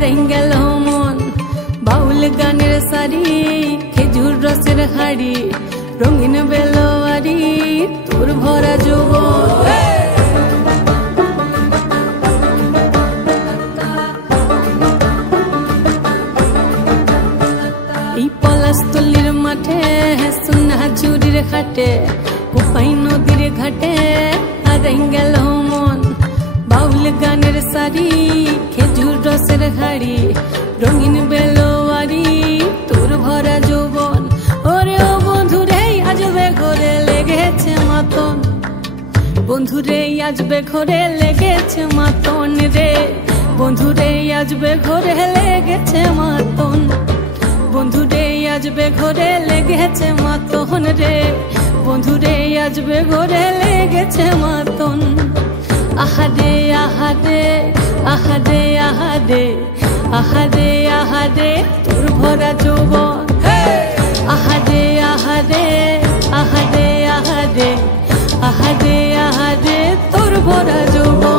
হারাই গেল মন। বাউল গানের সারি, খেজুর রসের হাড়ি, রঙিন বেলোয়ারি, তোর ভরা যৌবন। এই পলাশতলির মাঠে, সোনা চুরির খাটে, কোপাই নদীর ঘাটে হারাই গেল মন। বাউল গানের সারি, খেজুর রসের হাড়ি, রঙিন বেলোয়ারি, তোর ভরা যৌবন। ওরে ও বন্ধুরে আজবে ঘরে লেগেছে মাতন, বন্ধুরে আজবে ঘরে লেগেছে মাতন রে, বন্ধুরে আজবে ঘরে লেগেছে মাতন, বন্ধুরে আজবে ঘরে লেগেছে মাতন রে, বন্ধুরে আজবে ঘরে লেগেছে মাতন। আহারে আহারে আহারে আহারে আহারে আহারে তোর ভরা যৌবন। আহারে আহারে আহারে আহারে আহারে আহারে তোর ভরা যৌবন।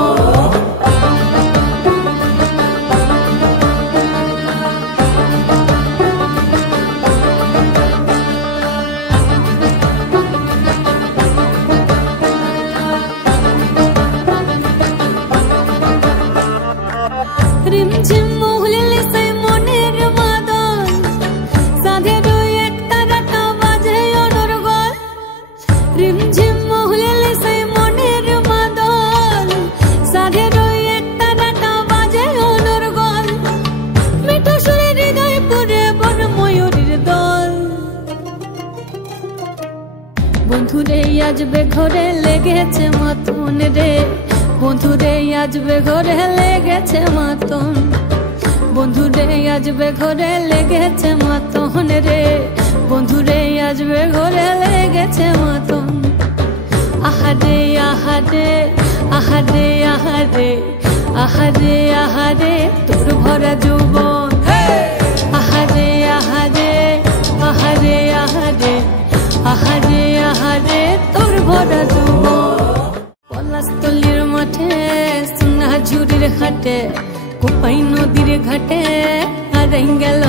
রিমঝিম মহুলিলে সে মনের মাদন, সাধের এক তারাটা বাজে অনর্গল। রিমঝিম মহুলিলে সে মনের মাদন, সাধের এক তারাটা বাজে অনর্গল। মিঠু সুরে হৃদয় পুরে বন ময়ূরীর দল। বন্ধুরে আজবে ঘরে লেগেছে মাতন রে, বন্ধুরে আজবে ঘরে লেগেছে মাতন, বন্ধুরে আজবে ঘরে লেগেছে মাতন রে, বন্ধুরে আজবে ঘরে লেগেছে মাতন। আহারে আহারে আহারে আহারে আহারে আহারে তোর ভরা যৌবন। আহারে আহারে আহারে আহারে আহারে আহারে তোর ভরা যৌবন। পলাশতলির মাঠে, সোনা ঝুরির হাটে, কোপাই নদীর ঘাটে হারাই গেল